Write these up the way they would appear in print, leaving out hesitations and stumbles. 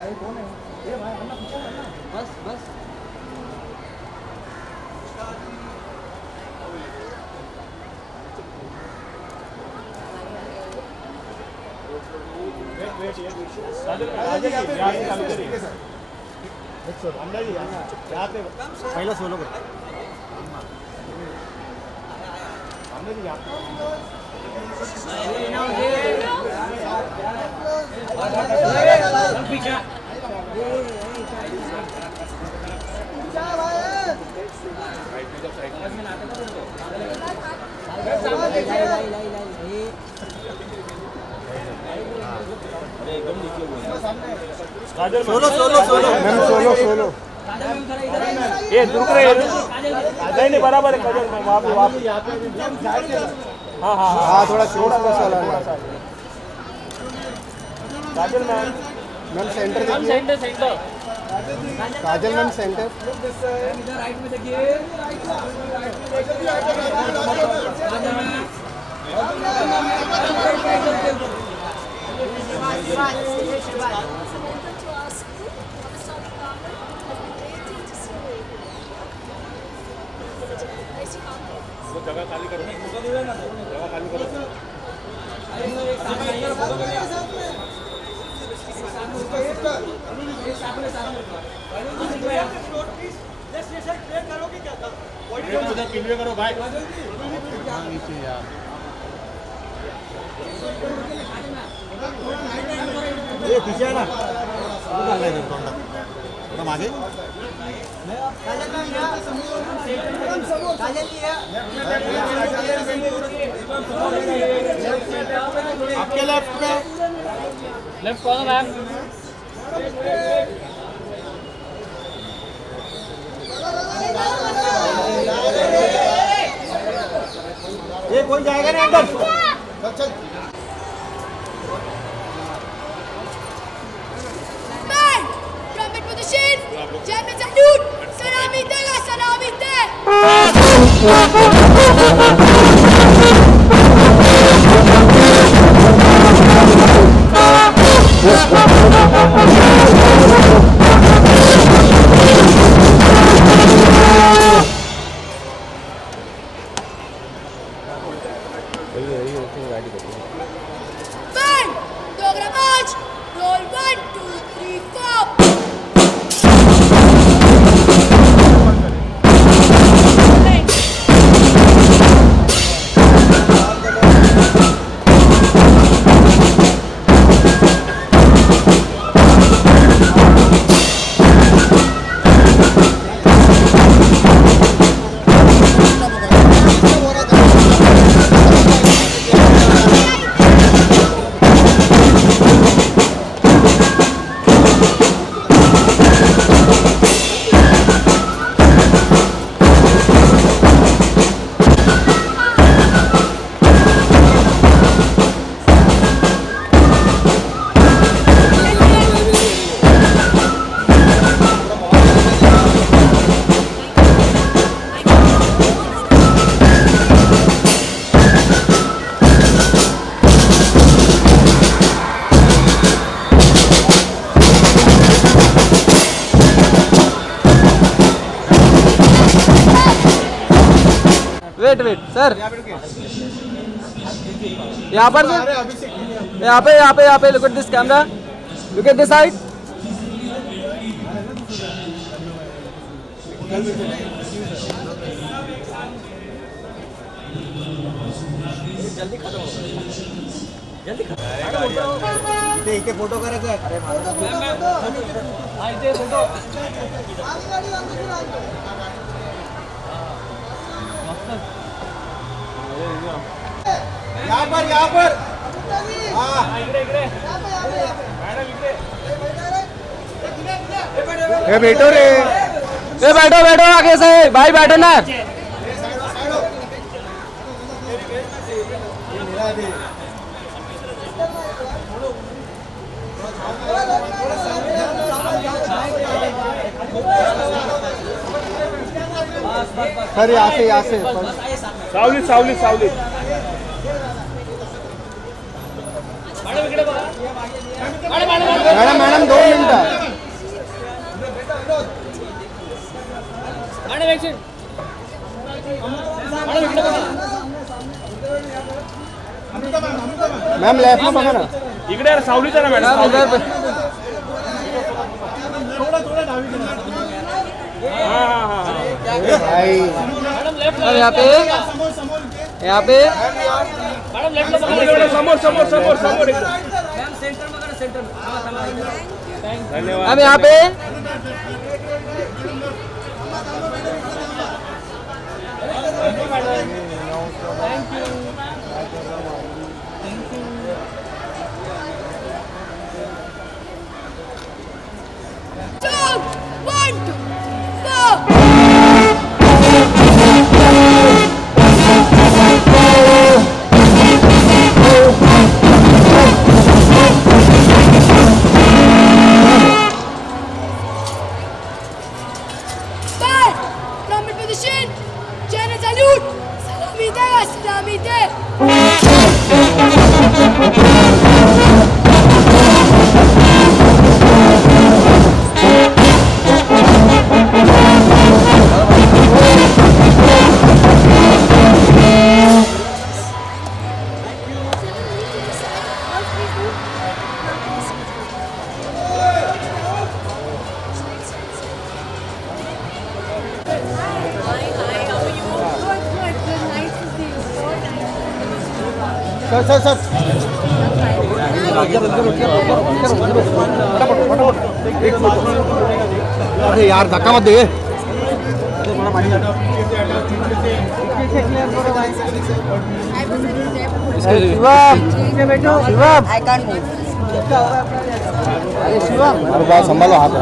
बस बस पहिला सोलो कर solo solo solo solo solo ये रुक रहे नहीं नहीं बराबर है काजल में वहाँ पे हाँ हाँ हाँ थोड़ा थोड़ा काजल मैम मैम सेंटर देखिए सेंटर काजल मैम सेंटर राइट में देखिए जगह खाली करो जगह खाली करो करो भाई ये पीछे है ना मागे आपके लेफ्ट में लेफ्ट कौन मैम ये कौन जाएगा ना अंदर चल Jangan salud, salami tengah, salami tengah. Bang, 2 gramados, roll 1, 2, 3, 4. Wait wait sir यहाँ पर सर यहाँ पे look at this camera look at this side जल्दी खत्म इथे फोटो करायचा अरे इथे फोटो यहाँ पर हाँ बैठो रे बैठो आगे से भाई बैठो ना सर यहाँ से सावली सावली सावली मैडम मैडम 2 मिनिटं. मॅम लेफ्ट में बघा ना. इकडे यार, सावलीचा ना मॅडम. यहाँ पे समोर समोर समोर समोर एकदम. धन्यवाद. हम यहाँ पे Two, 1, 2, 4. Back, from in position. China salute. Salami de, salami de. Sir अरे यार धक्का मत दे. Shivam I can't move. अरे बात संभालो हाथ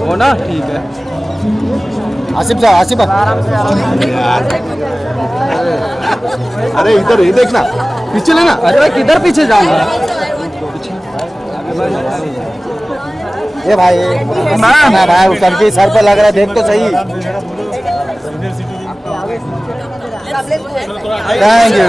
हो ना. ठीक है. आसिफ साहब आसिफ. अरे इधर ये देखना, पीछे लेना. अरे भाई किधर पीछे जाना. ये भाई ना भाई सर के सर पे लग रहा है, देख तो सही. Thank you.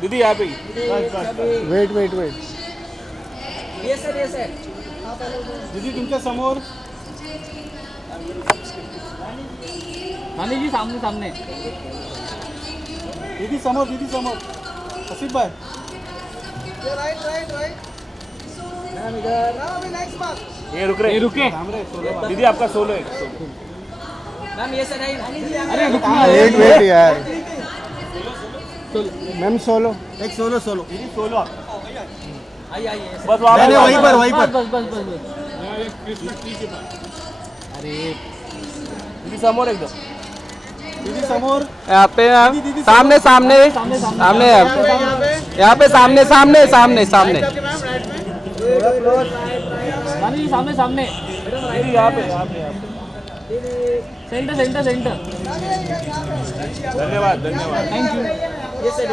दीदी यहाँ पे. Wait wait wait. दीदी तुमच्या समोर. जी सामने सामने. दीदी समोर, दीदी समोर. आसिफ भाई. ये रुक रहे, रुके. दीदी आपका सोलो है. मैम ये सर अरे वेट वेट यार. Ma'am solo. एक सोलो सोलो. दीदी सोलो. आइए बस वहाँ नहीं, वहीं पर वहीं पर. अरे दीदी समोर एकदम. दीदी समोर. यहाँ पे सामने सामने सामने. यहाँ पे सामने सामने सामने सामने. जी सामने सामने. दीदी यहाँ पे, यहाँ पे. Centre centre centre. धन्यवाद धन्यवाद. Thank you. ये सर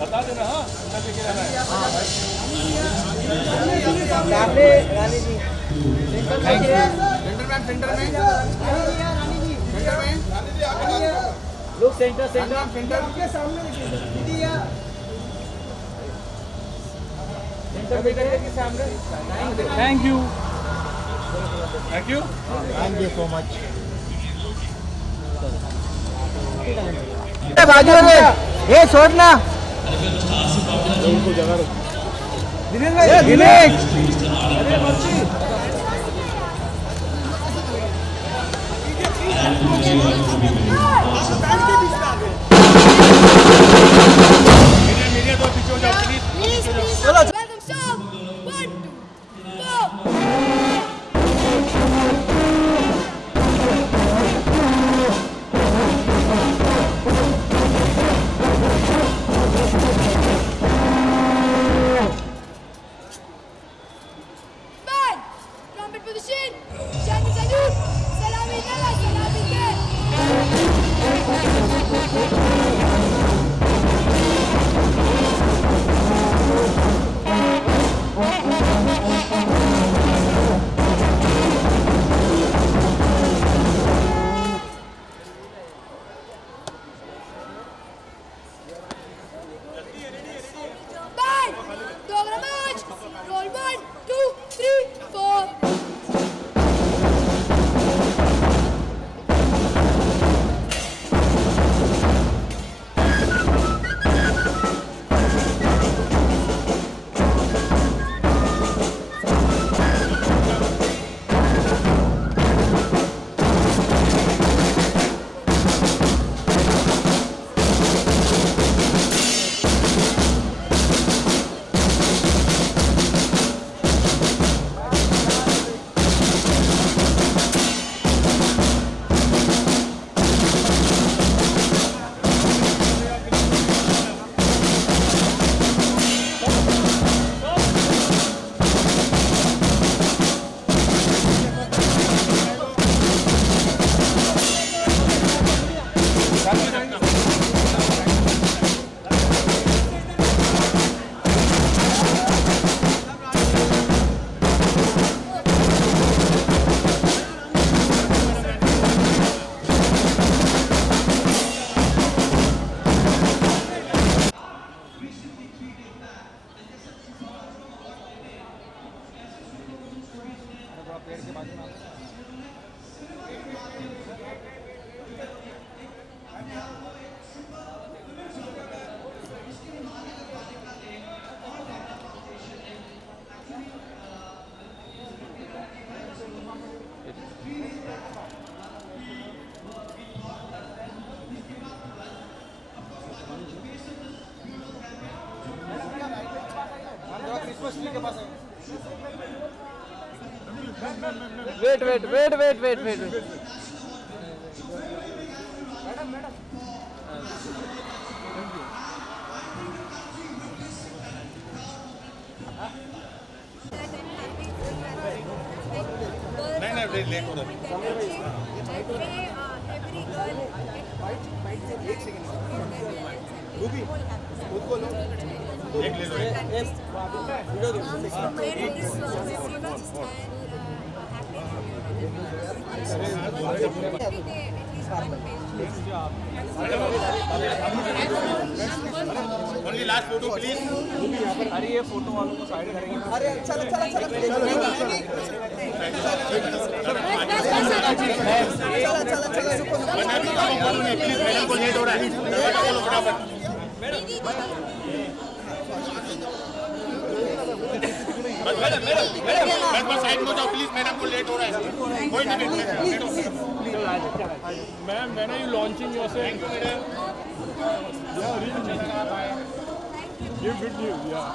बता देना. हाँ अंदर लेके जाना है. Look center, center. Thank you बाजू में ये छोड़ना Dinesh Welcome, song. 1, 2, go. Man, trumpet position. Chant the salute. Salami Nala, Salami Ke. Man, Dogra march. Roll 1, 2, 3, 4. Wait नहीं लेट हो रहा है लास्ट फोटो प्लीज। अरे ये फोटो वालों को साइड करेंगे। अरे चलो चलो चलो प्लीज मैडम को लेट हो रहा है। मैडम साइड में जाओ प्लीज, मैडम को लेट हो रहा है। कोई नहीं ma'am when are you launching yourself? Thank you madam. Yeah, really. Give good news, yeah.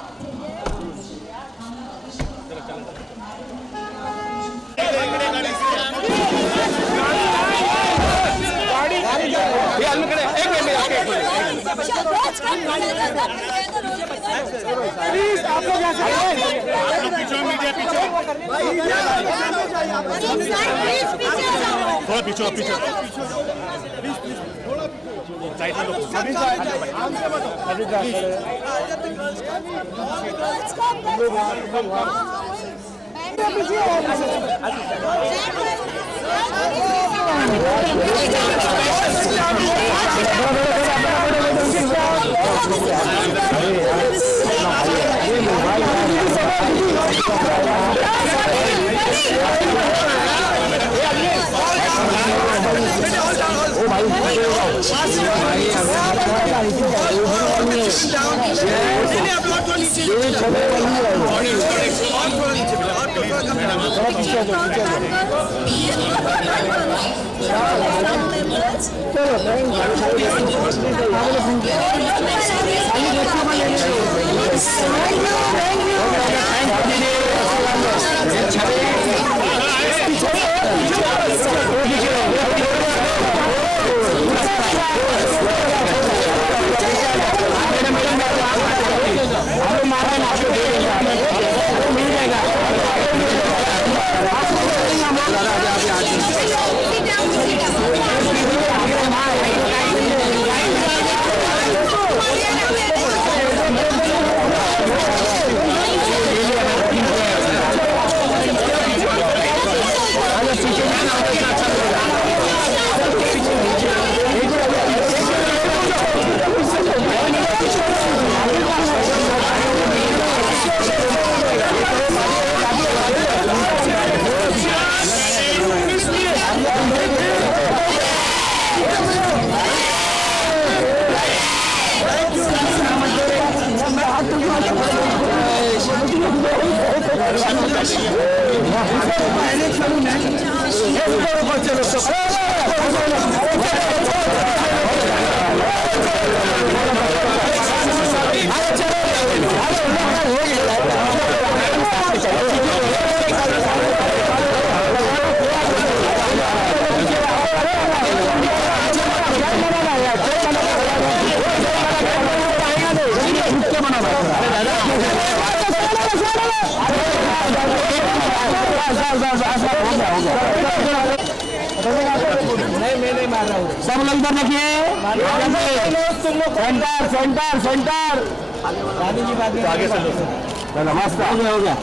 Please आप लोग यहाँ पीछे मीडिया पीछे थोड़ा पीछे पीछे साइड में सभी से सब लोग इधर देखिए, सेंटर सेंटर सेंटर। आगे चलो, नमस्कार हो गया।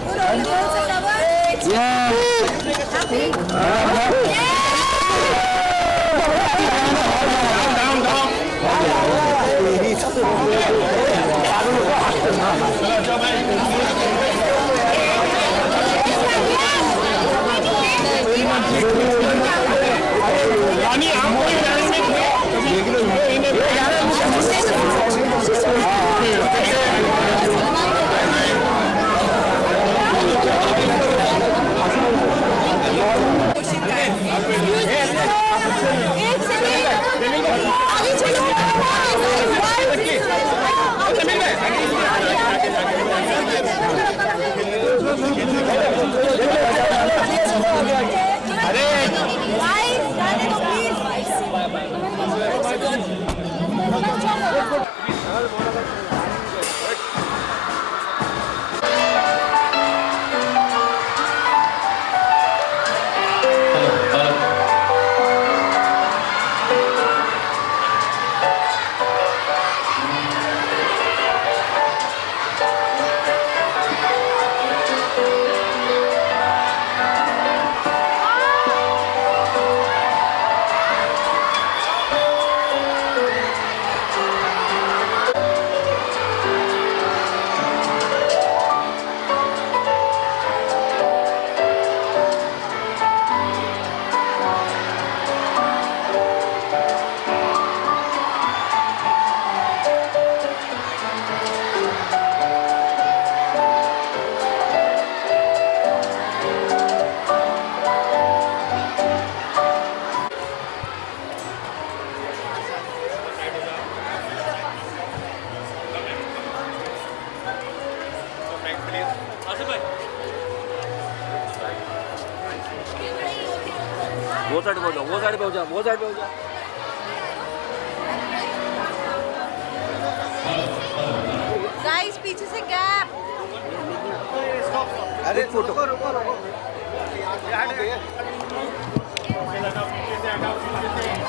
वो साइड पे हो जाओ, वो साइड पे हो जाओ, वो साइड पे हो जाओ। गाइस पीछे से गैप। अरे फोटो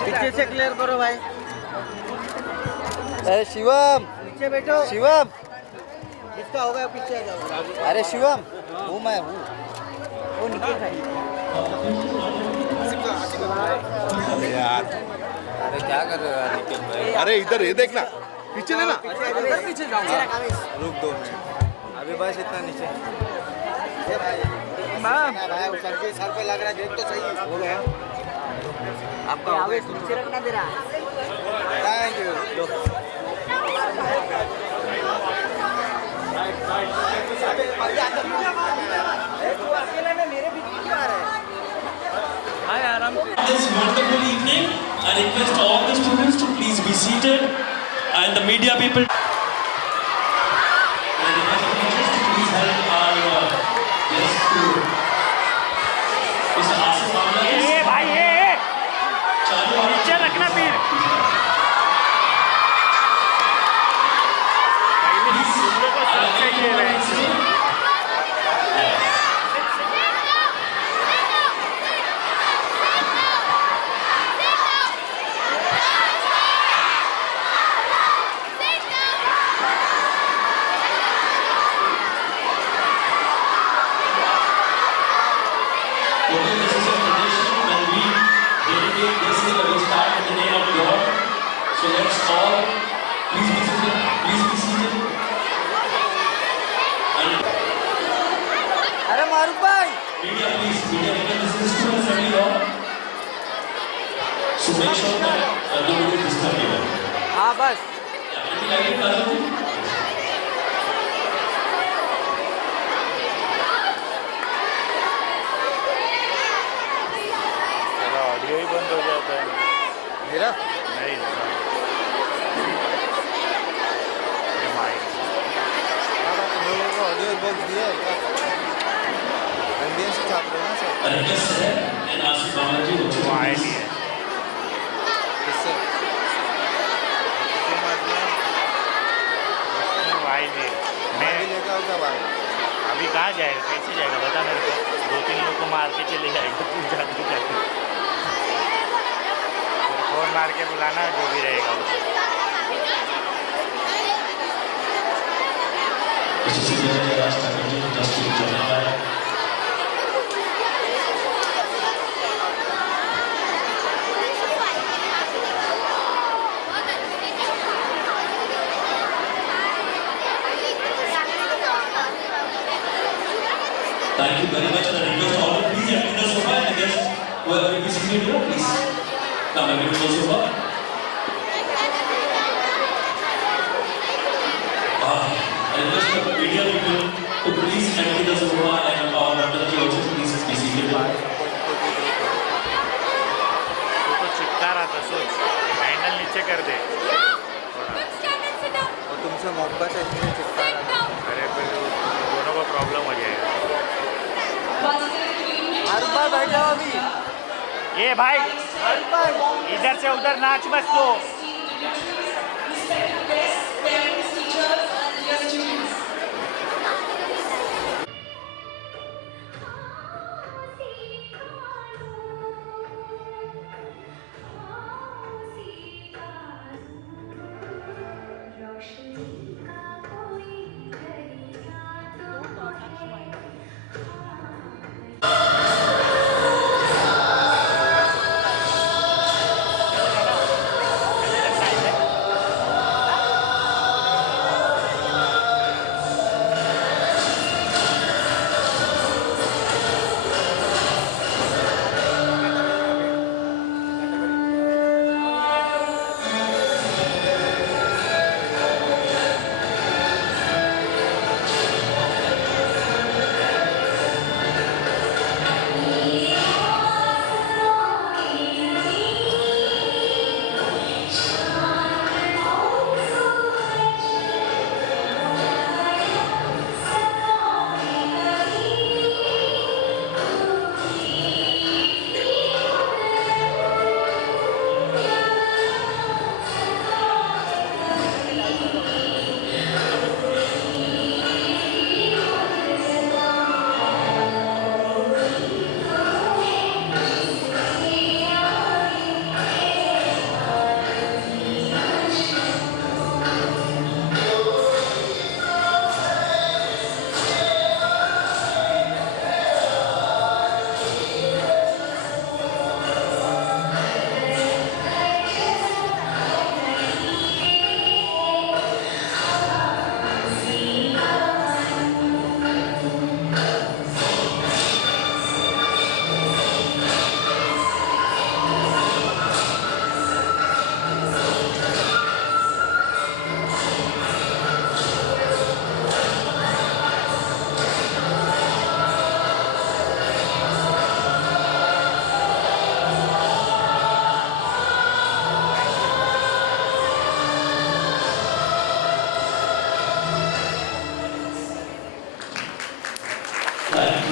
पीछे से क्लियर करो भाई। अरे शिवम पीछे बैठो। शिवम इसका होगा पीछे आ जाओ। अरे शिवम वो मैं हूँ, वो निकल यार अरे क्या कर रहे हो यार निखिल भाई? अरे इधर ये देखना, पीछे लेना। इधर पीछे जाऊंगा। रुक 2 मिनट, अभी बस इतना नीचे। भाई सर पे लग रहा है, देख तो सही। हो गया आपका हो गया। नीचे रखना दे रहा थैंक यू। हाँ यार हम This wonderful evening, I request all the students to please be seated and the media people. I request the teachers to please help our guests to Mr. Asif Amla. ए भाई ए नीचे रखना फिर पहले दूसरों को सुरक्षा ही दे रहे हैं Okay, this is a tradition when we dedicate this thing, we start in the name of God. So let's all please be seated. Please be seated. And अरे मारूफ भाई media, please, media, this is students only law. So make sure that nobody disturb you. हाँ बस Anything like it, Karan? Audio ही बंद हो जाता है मेरा नहीं माइक लोगों को ऑडियो बॉक्स दिया है क्या? एमबीएस से छाप रहे हैं ना sir? I request Sir and Asif Amla ji to वो आए नहीं है किससे? क्यों मतलब? वो आए नहीं मैं अभी लेकर आओ क्या भाई? अभी कहाँ जाएगा कैसे जाएगा बता मेरे को 2-3 लोग को मार के चले जाएगा तू जाते जाते फोन मार के बुलाना जो भी रहेगा वो Mr. Senior Rasta Committee just to join by. Thank you very much and I request all of please enter the sofa and I guess whoever will be seated here, please come and enter the sofa. I request the media people to please enter the sofa and our members also please be seated. तू तो चिपका रहा था सोच handle नीचे कर दे और तुमसे मोहब्बत है इसलिए चिपका रहा था। अरे फिर दोनों को प्रॉब्लम हो जाएगा मारूफ भाई बैठ जाओ अभी ये भाई मारूफ भाई इधर से उधर नाच मत दो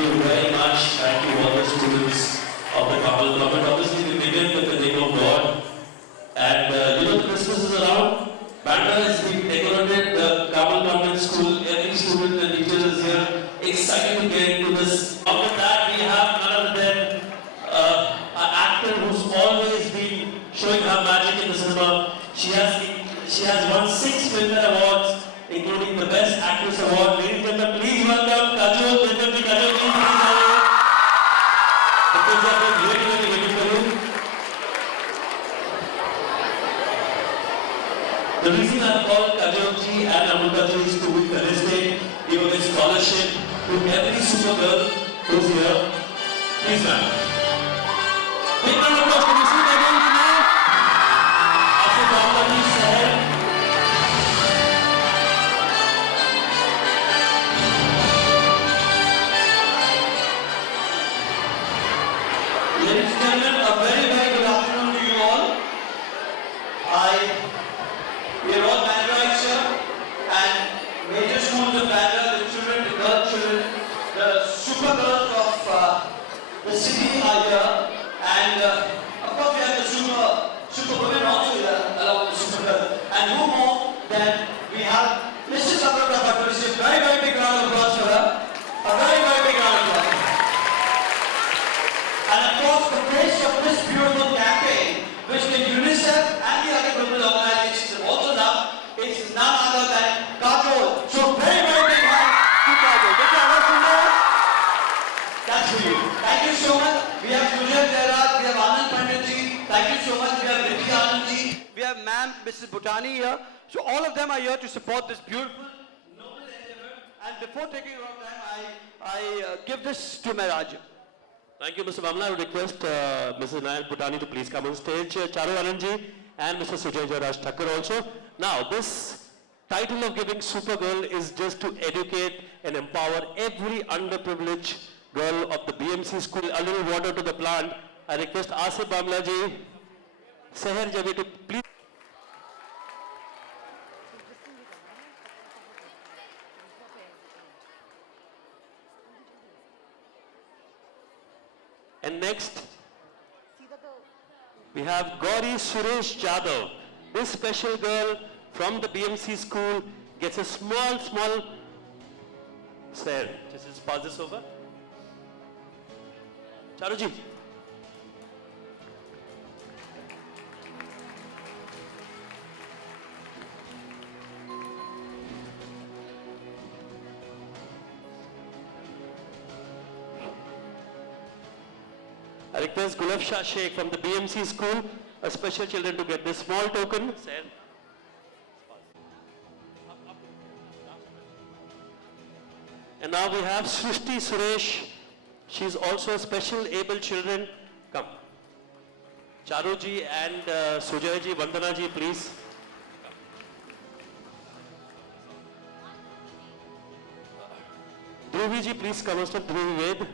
you very much. Thank you all the students of the Kamal Government. Obviously, we begin with the name of God. And Christmas is around. Bandra has been decorated. The Kamal Government School, every student and teacher is here, excited to get into this. After that, we have none other than an actor who's always been showing her magic in the cinema. She has won 6 Filmfare Awards, including the Best Actress Award. Ladies and gentlemen, please welcome Kajol. Kajol, please come here. The kids have been really waiting for you. The reason I called Kajol ji and Amrita ji is to felicitate, give a scholarship to every super girl who's here. Please, ma'am. Big round of applause. Can you see Kajol ji now? Asif Bamla ji, Seher. Ladies and gentlemen, a very, very good afternoon to you all. We are all Bandra here, and major schools of Bandra, the children, the girl children, the super girls of the city are here, and of course we have the super women also here, along with the super girls. And who more than we have Mrs. Amrita Bhatt. A very, very big round of applause for her. A very, very big round of applause. And of course, the face of this beautiful campaign, which the UNICEF and the other global organizations have also done, is none other than Kajol. So very, very big hand to Kajol. Get your hands in there. That's for you. Thank you so much. We have Sujay Jairaj, we have Anand Pandit ji. Thank you so much. We have Riddhi Anand ji. We have Ma'am, Mrs. Bhutani here. So all of them are here to support this beautiful, noble endeavor. And before taking a long time, I give this to Mehraj. Thank you, Mr. Bamla. I would request Mrs. Nayan Putani to please come on stage. Charu Anandji and Mr. Sujay Jairaj Thakur also. Now, this title of giving Supergirl is just to educate and empower every underprivileged girl of the BMC school. A little water to the plant. I request Asif Bamla ji, Seher Javi to please. And next, we have Gauri Suresh Jadhav. This special girl from the BMC school gets a small, Sir, just pass this over. Charuji. I request Gulab Shah Sheikh from the BMC school, a special children to get this small token. And now we have Srishti Suresh. She's also a special able children. Come. Charuji and Sujayaji, Vandanaji, please. Dhruviji, please come on step. Dhruvi Ved.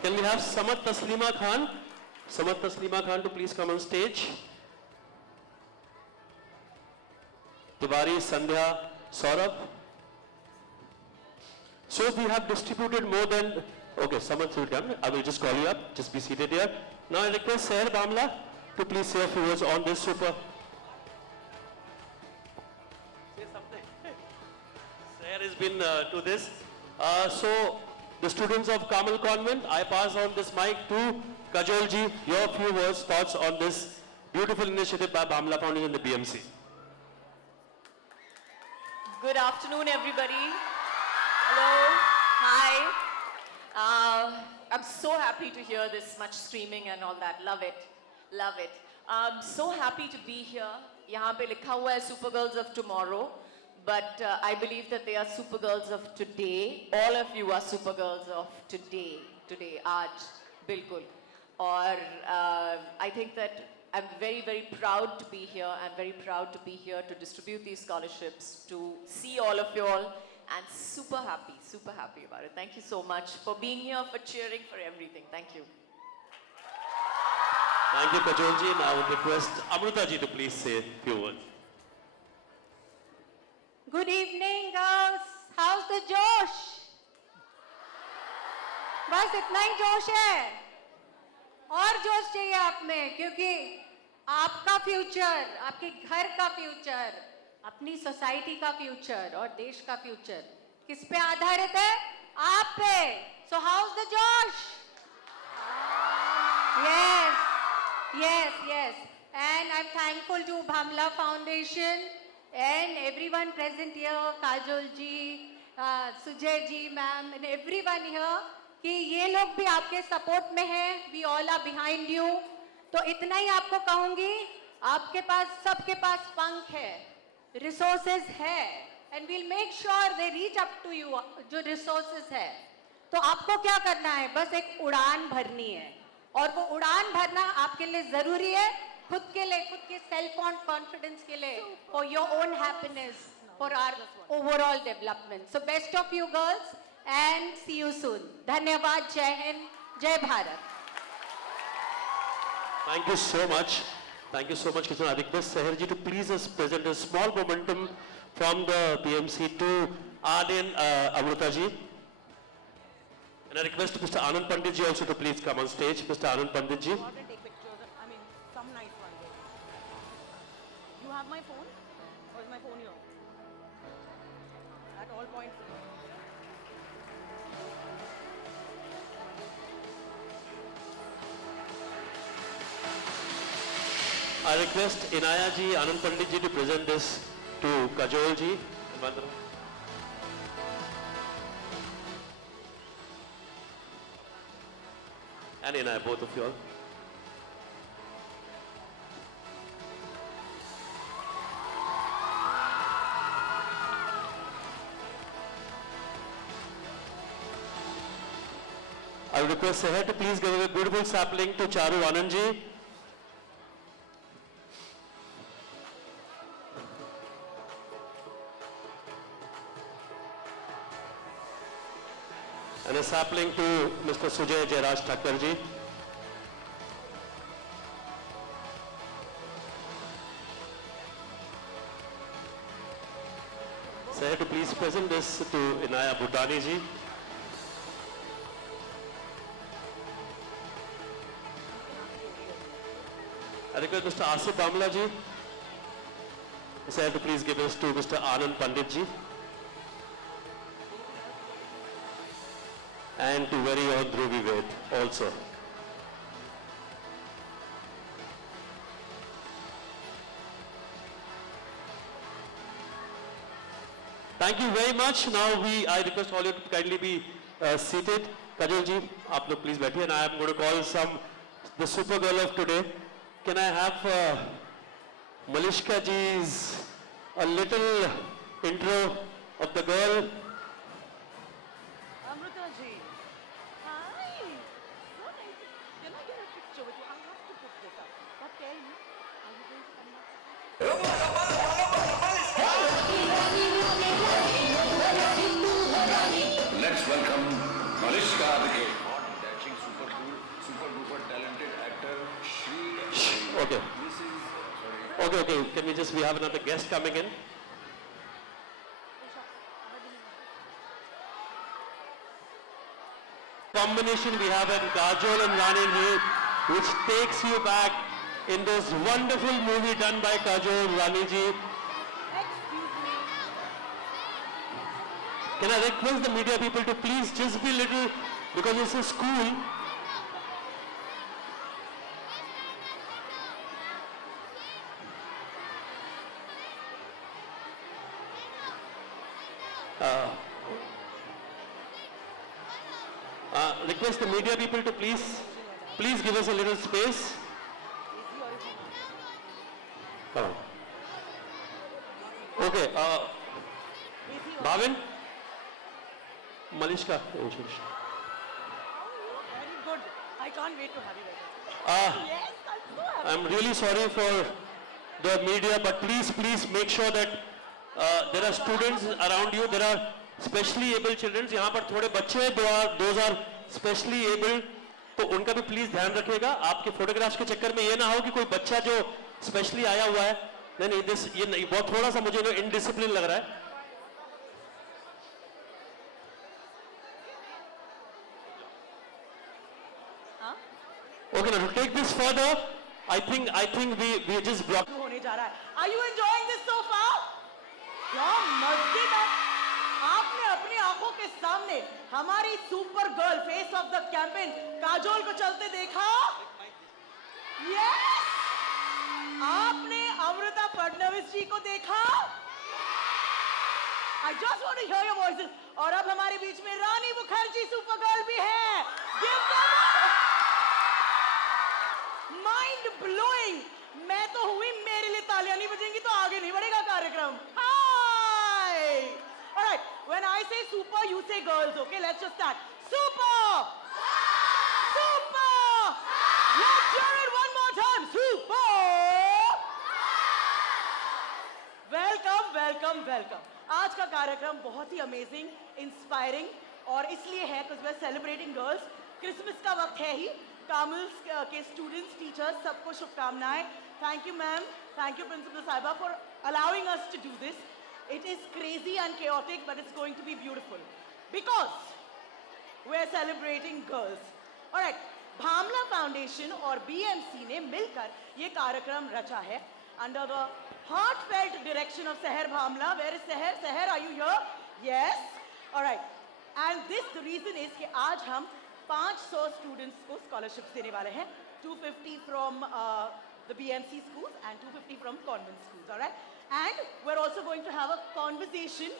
Can we have Samat Taslima Khan? Samat Taslima Khan to please come on stage. Tiwari, Sandhya, Saurabh. So we have distributed more than, okay, Samat will done. I will just call you up. Just be seated here. Now I request Seher Bamla to please say a few words on this super. Say something. Seher has been to this. So the students of Kamal Convent, I pass on this mic to Kajol ji. Your few words, thoughts on this beautiful initiative by Bamla Foundation and the BMC. Good afternoon, everybody. Hello. Hi. I'm so happy to hear this much screaming and all that. Love it. Love it. I'm so happy to be here. Yahan pe likha hua hai Supergirls of Tomorrow. But I believe that they are Supergirls of today. All of you are Supergirls of today. Today, aaj, bilkul. Or I think that I'm very, very proud to be here. I'm very proud to be here to distribute these scholarships, to see all of you all and super happy about it. Thank you so much for being here, for cheering, for everything. Thank you. Thank you, Kajol ji. Now I would request Amruta ji to please say a few words. Good evening, girls. How's the जोश? बस इतना ही जोश है और जोश चाहिए आप में, क्योंकि आपका फ्यूचर, आपके घर का फ्यूचर, अपनी सोसाइटी का फ्यूचर और देश का फ्यूचर किस पे आधारित है? आप पे. So how's the जोश? Yes. And I'm thankful to Bhamla Foundation and everyone present here, Kajol ji, Sujay ji, ma'am, and everyone here, कि ये लोग भी आपके सपोर्ट में हैं. We all are behind you. तो इतना ही आपको कहूँगी, आपके पास, सबके पास पंख है, resources है, and we'll make sure they reach up to you. जो resources है, तो आपको क्या करना है? बस एक उड़ान भरनी है, और वो उड़ान भरना आपके लिए जरूरी है, खुद के लिए, खुद के सेल्फ कॉन्फिडेंस के लिए, for your own happiness, for our overall development. So best of you girls and see you soon. धन्यवाद. जय हिंद, जय Bharat. Thank you so much. Thank you so much, Krishna. I request Seher ji to please us present a small momentum from the PMC to Adin Amruta ji. And I request Mr. Anand Pandit ji also to please come on stage. Mr. Anand Pandit ji. Take pictures. I mean, some nice ones. You have my phone? Or is my phone here? At all points. I request Inaya ji, Anand Pandit ji to present this to Kajol ji. And Inaya, both of you all. I would request Seher to please give a beautiful sapling to Charu Anand ji. And a sapling to Mr. Sujay Jairaj Thakkar ji. Seher to please present this to Inaya Bhutani ji. I request Mr. Asif Bamla ji. Seher to please give this to Mr. Anand Pandit ji. And to very own Dhruvi Ved also. Thank you very much. Now I request all you to kindly be seated. Kajol ji, aap log please बैठिए, and I am going to call the super girl of today. Can I have Malishka ji's a little intro of the girl? Amruta ji. Hi. So nice. Can I get a picture with you? I have to put this up. But tell me, are you going to come back? Let's welcome Malishka Adike. Hot, dashing, super cool, super duper talented actor Shri. Okay. Okay. Can we have another guest coming in? Combination we have in Kajol and Rani here, which takes you back in this wonderful movie done by Kajol, Rani ji. Can I request the media people to please just be little, because it's a school. Request the media people to please give us a little space. Come on. Okay. Bhavin? Malishka. Very good. I can't wait to have you there. Yes, I'm so happy. I'm really sorry for the media, but please make sure that there are students around you. There are specially able childrens, यहाँ पर थोड़े बच्चे हैं, those are specially abled, तो उनका भी please ध्यान रखिएगा। आपके फोटोग्राफ्स के चक्कर में ये ना हो कि कोई बच्चा जो स्पेशली आया हुआ है, नहीं ये नहीं, बहुत थोड़ा सा मुझे इनडिसिप्लिन लग रहा है। Okay, now to take this further, I think we just block. होने जा रहा है। Are you enjoying this so far? क्या मजेदार! आपने अपनी आंखों के सामने हमारी super girl face of the campaign Kajol को चलते देखा? Yes! आपने अमृता फडणवीस जी को देखा? I just want to hear your voices. और अब हमारे बीच में रानी मुखर्जी सुपर गर्ल भी है। Give them mind blowing. मैं तो हुई, मेरे लिए तालियां नहीं बजेंगी तो आगे नहीं बढ़ेगा कार्यक्रम। हाय, ऑलराइट, व्हेन आई से सुपर यू से girls, okay, let's just start. Super super, let's hear it one more time. Super, welcome welcome welcome. आज का कार्यक्रम बहुत ही अमेजिंग, इंस्पायरिंग और इसलिए है because we are celebrating girls. Christmas का वक्त है ही, कामिल्स के स्टूडेंट्स, टीचर्स, सबको शुभकामनाएं। Thank you ma'am, thank you principal साहिबा for allowing us to do this. It is crazy and chaotic but it's going to be beautiful because we are celebrating girls. Alright, Bhamla foundation और BMC ने मिलकर ये कार्यक्रम रचा है under the heartfelt direction of Seher Bhamla. Where is Seher? Seher, are you here? Yes. Alright. And this the reason is कि आज हम 500 स्टूडेंट्स को स्कॉलरशिप्स देने वाले हैं, 250 from the BMC schools and 250 from convent schools, all right? And we're also going to have a conversation.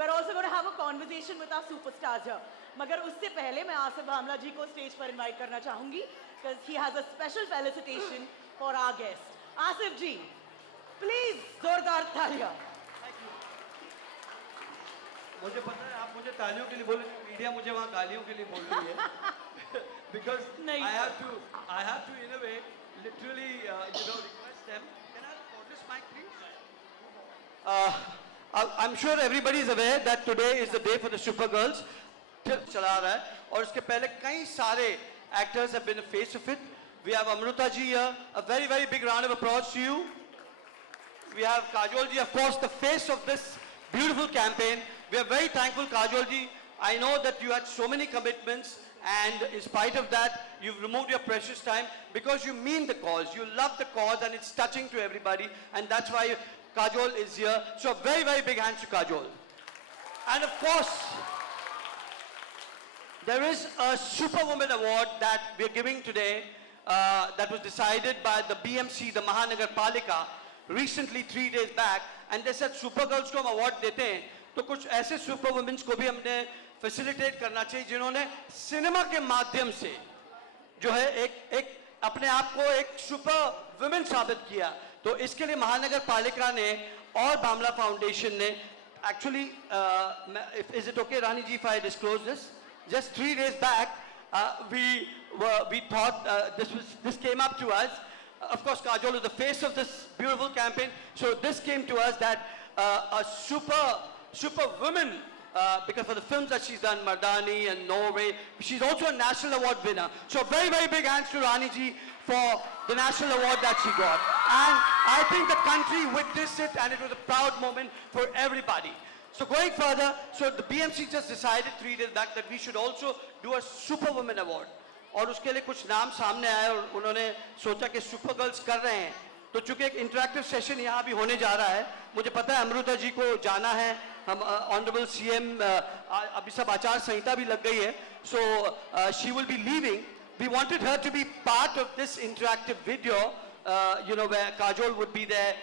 We're also going to have a conversation with our superstars here. मगर उससे पहले मैं आसिफ भामला जी को stage पर invite करना चाहूंगी because he has a special felicitation for our guest. Asif ji, please जोरदार तालियां। मुझे पता है आप मुझे तालियों के लिए बोल रहे हैं, मीडिया मुझे वहाँ गालियों के लिए बोल रही है because I have to in a way literally request them. Can I hold this mic please? I'm sure everybody is aware that today is the day for the Super Girls. चला रहा है और उसके पहले कई सारे actors have been a face of it. We have Amruta ji here. A very very big round of applause to you. We have Kajol ji, of course, the face of this beautiful campaign. We are very thankful, Kajol ji. I know that you had so many commitments and in spite of that, you've removed your precious time because you mean the cause. You love the cause and it's touching to everybody and that's why Kajol is here. So very, very big hands to Kajol. And of course, there is a Superwoman Award that we are giving today that was decided by the BMC, the Mahanagar Palika, recently 3 days back, and they said Super Girls को हम award देते हैं, तो कुछ ऐसे Super Women को भी हमने facilitate करना चाहिए जिन्होंने सिनेमा के माध्यम से जो है एक अपने आप को एक Super Women साबित किया। तो इसके लिए महानगर पालिका ने और भामला फाउंडेशन ने actually, is it okay, Rani ji, if I disclose this? Just 3 days back, we thought this came up to us. Of course, Kajol is the face of this beautiful campaign. So this came to us that a super woman, because for the films that she's done, Mardani and Norway, she's also a national award winner. So very, very big hands to Rani ji for the national award that she got. And I think the country witnessed it and it was a proud moment for everybody. So going further, so the BMC just decided 3 days back that we should also do a Superwoman Award. और उसके लिए कुछ नाम सामने आए और उन्होंने सोचा कि सुपर गर्ल्स कर रहे हैं, तो चूंकि एक इंटरैक्टिव सेशन यहाँ भी होने जा रहा है, मुझे पता है अमृता जी को जाना है, हम ऑनरेबल CM अभी सब आचार संहिता भी लग गई है, so she will be leaving. We wanted her to be part of this interactive video, where Kajol would be there,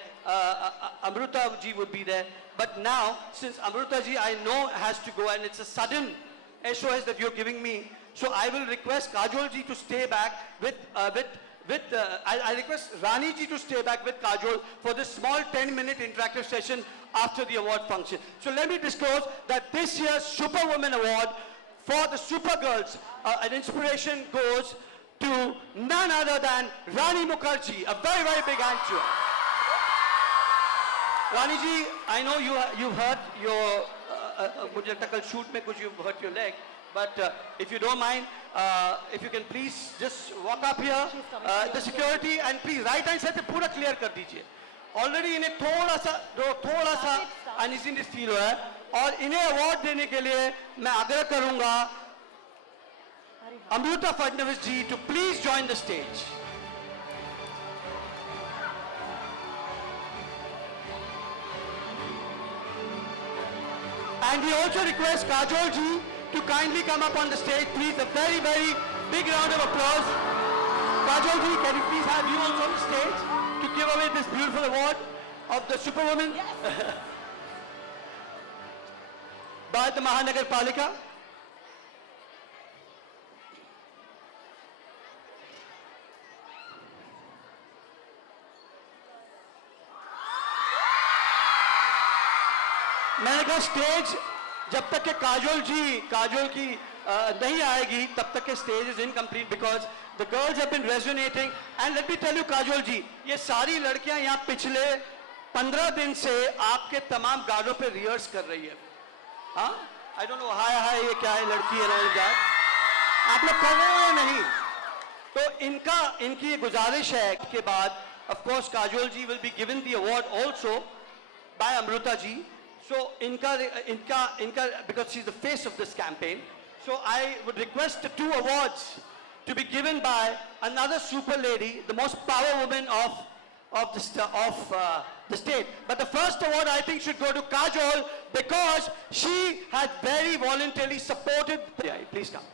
Amruta ji would be there. But now, since Amruta ji I know has to go and it's a sudden SOS that you're giving me, so I will request Kajol ji to stay back I request Rani ji to stay back with Kajol for this small 10-minute interactive session after the award function. So let me disclose that this year's Superwoman Award for the Super Girls, an inspiration goes to none other than Rani Mukherjee. A very, very big hand to her. Rani ji, I know you've heard मुझे लगता है कल shoot में कुछ you hurt your leg. But if you don't mind, if you can please just walk up here, the security, and please right hand side से पूरा clear कर दीजिए. Already इन्हें थोड़ा सा uneasiness feel हो रहा है और इन्हें award देने के लिए मैं आग्रह करूंगा Amruta Fadnavis ji to please join the stage. And we also request Kajol ji to kindly come up on the stage, please. A very, very big round of applause. Kajol ji, can we please have you also on the stage to give away this beautiful award of the Superwoman by the Mahanagar Palika. मैंने कहा stage जब तक के काजोल की नहीं आएगी तब तक के stage is incomplete because the girls have been resonating and let me tell you Kajol ji ये सारी लड़कियां यहाँ पिछले 15 दिन से आपके तमाम गानों पे रिहर्स कर रही है हाँ आई डोंट नो हाय ये क्या है लड़की है ना आप लोग कर रहे हो या नहीं तो इनकी ये गुजारिश है के बाद of course Kajol ji will be given the award also by Amrita ji. So, because she's the face of this campaign, so I would request the 2 awards to be given by another super lady, the most power woman of the state. But the first award I think should go to Kajol because she has very voluntarily supported. Yeah, please come.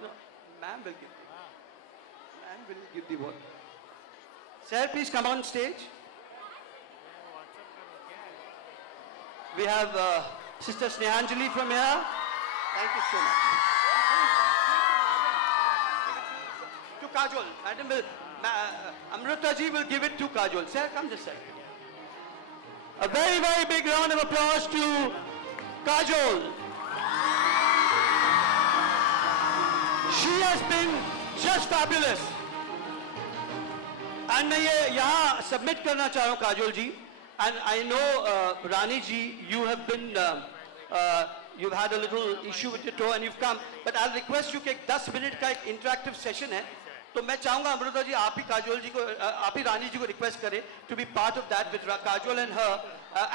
No, ma'am will give the award. Sir, please come on stage. We have Sister Snehanjali from here. Thank you so much. To Kajol. Madam will, Amrita ji will give it to Kajol. Sir, come this side. A very, very big round of applause to Kajol. She has been just fabulous. And मैं ये यहाँ submit करना चाह रहा हूँ काजोल जी and I know Rani ji you have been you've had a little issue with your toe and you've come but I'll request you कि 10 minute का एक interactive session है तो मैं चाहूँगा अमृता जी आप ही काजोल जी को आप ही रानी जी को रिक्वेस्ट करें to be part of that with Kajol and her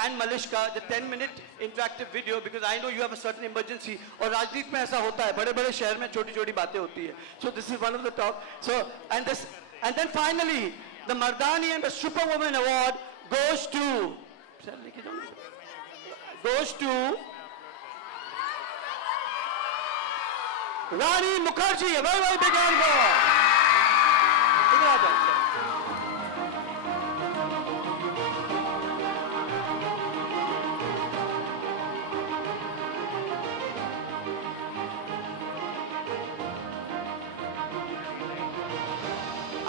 and Malishka the 10-minute interactive video because I know you have a certain emergency और राजनीति में ऐसा होता है बड़े-बड़े शहर में छोटी-छोटी बातें होती है so this is one of the talk so and then finally the Mardani and the Superwoman award goes to Rani Mukherjee. A very, very big round of applause. इधर आ जाओ.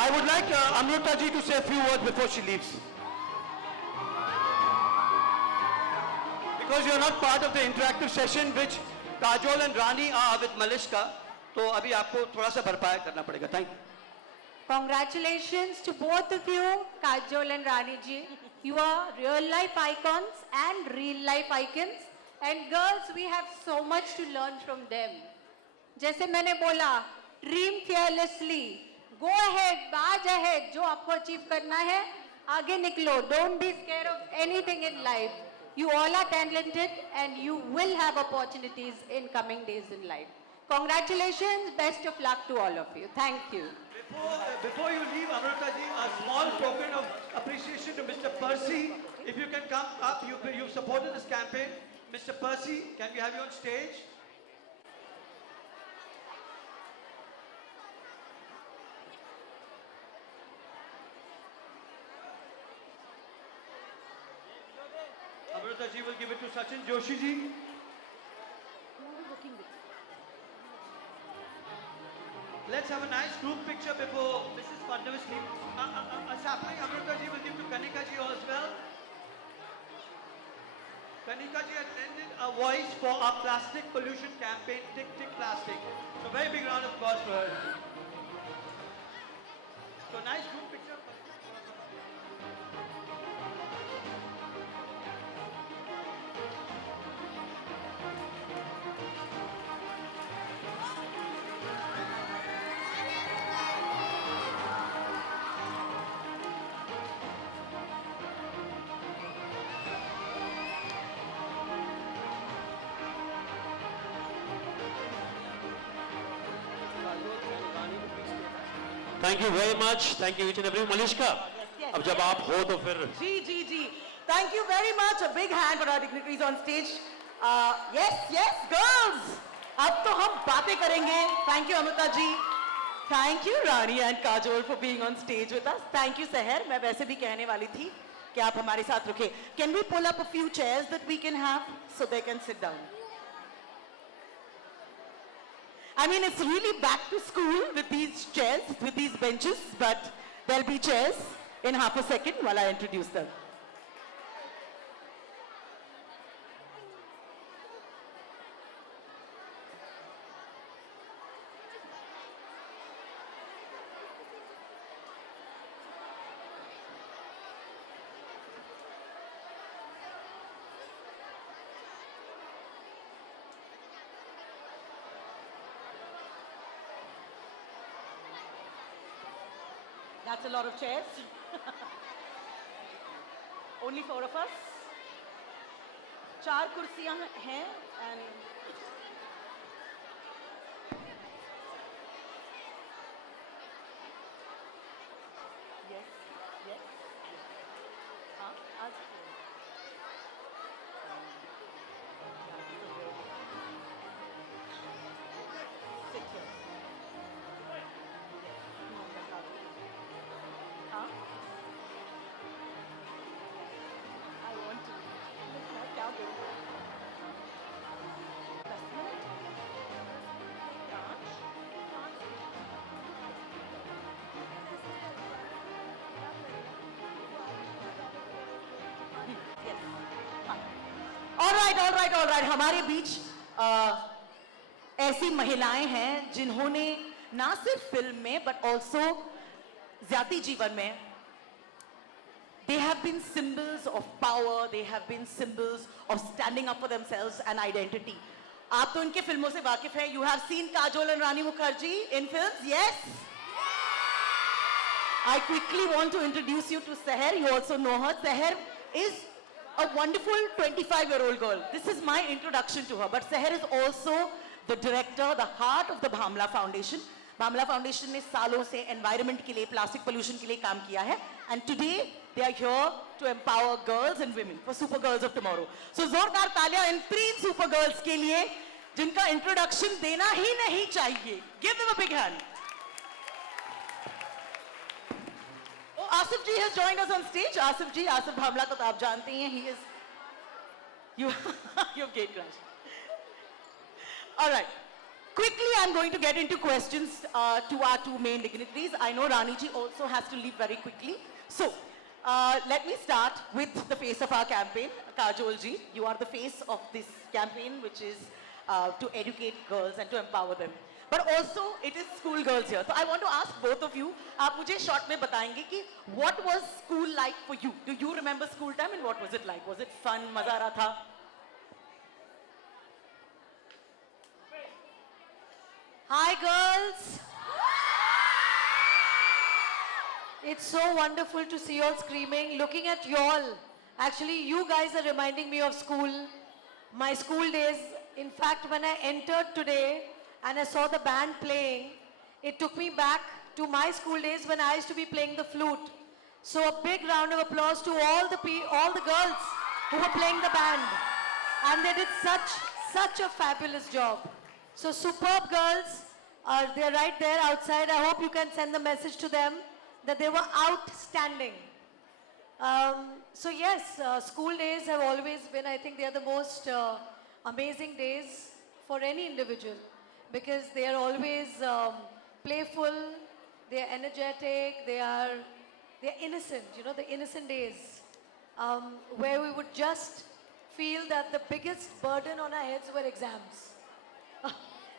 I would like Amruta ji to say a few words before she leaves. Because you are not part of the interactive session which Kajol and Rani are with Malishka, तो अभी आपको थोड़ा सा भरपाई करना पड़ेगा. Thank you. Congratulations to both of you, Kajol and Rani ji. You are real life icons and real life icons. And girls, we have so much to learn from them. जैसे मैंने बोला, dream fearlessly. Go ahead, barge ahead. जो आपको achieve करना है, आगे निकलो. Don't be scared of anything in life. You all are talented and you will have opportunities in coming days in life. Congratulations, best of luck to all of you. Thank you. Before you leave, Amrita ji, a small token of appreciation to Mr. Percy. If you can come up, you've supported this campaign. Mr. Percy, can we have you on stage? Amrita ji will give it to Sachin Joshi ji. Let's have a nice group picture before Mrs. Fadnavis leaves. A sapling Amrita ji will give to Kanika ji as well. Kanika ji has lended a voice for our plastic pollution campaign, Tick Tick Plastic. So very big round of applause for her. So nice group picture. thank you very much. Thank you each and every Malishka. yes, अब जब आप हो तो फिर जी. Thank you very much. A big hand for our dignitaries on stage. Yes, girls. अब तो हम बातें करेंगे. Thank you, Amrita ji. Thank you, Rani and Kajol, for being on stage with us. Thank you, Seher. मैं वैसे भी कहने वाली थी कि आप हमारे साथ रुके. Can we pull up a few chairs that we can have so they can sit down? I mean, it's really back to school with these chairs, with these benches, but there'll be chairs in half a second while I introduce them. That's a lot of chairs. Only 4 of us. 4 कुर्सियां हैं and yes. हाँ, आज sit here. I want to. क्या बोलूं? All right. हमारे बीच ऐसी महिलाएं हैं जिन्होंने ना सिर्फ फिल्म में बट ऑल्सो ज़ाती जीवन में they have been symbols of power, they have been symbols of standing up for themselves and identity. आप तो इनके फिल्मों से वाकिफ हैं. You have seen Kajol and Rani Mukherjee in films, yes? I quickly want to introduce you to Seher. You also know her. Seher is a wonderful 25-year-old girl. This is my introduction to her. But Seher is also the director, the heart of the Bhamla Foundation. Bhamla Foundation ने सालों से environment के लिए, plastic pollution के लिए काम किया है. And today they are here to empower girls and women for Super Girls of Tomorrow. So जोरदार तालियां इन तीन Super Girls के लिए जिनका introduction देना ही नहीं चाहिए. Give them a big hand. Oh, Asif ji has joined us on stage. Asif Bhamla को तो आप जानते हैं. He is you have gate crash. All right. Quickly, I'm going to get into questions to our 2 main dignitaries. I know Rani ji also has to leave very quickly. So, let me start with the face of our campaign, Kajol ji. You are the face of this campaign, which is to educate girls and to empower them. But also, it is school girls here. So, I want to ask both of you, आप मुझे short में बताएंगे कि what was school like for you? Do you remember school time and what was it like? Was it fun? मजा आ रहा था? Hi girls! It's so wonderful to see you all screaming, looking at you all. Actually, you guys are reminding me of school, my school days. In fact, when I entered today and I saw the band playing, it took me back to my school days when I used to be playing the flute. So a big round of applause to all the girls who were playing the band. And they did such a fabulous job. So superb girls, they're right there outside. I hope you can send the message to them that they were outstanding. So yes, school days have always been, I think they are the most amazing days for any individual because they are always playful, they are energetic, they are innocent, you know, the innocent days where we would just feel that the biggest burden on our heads were exams.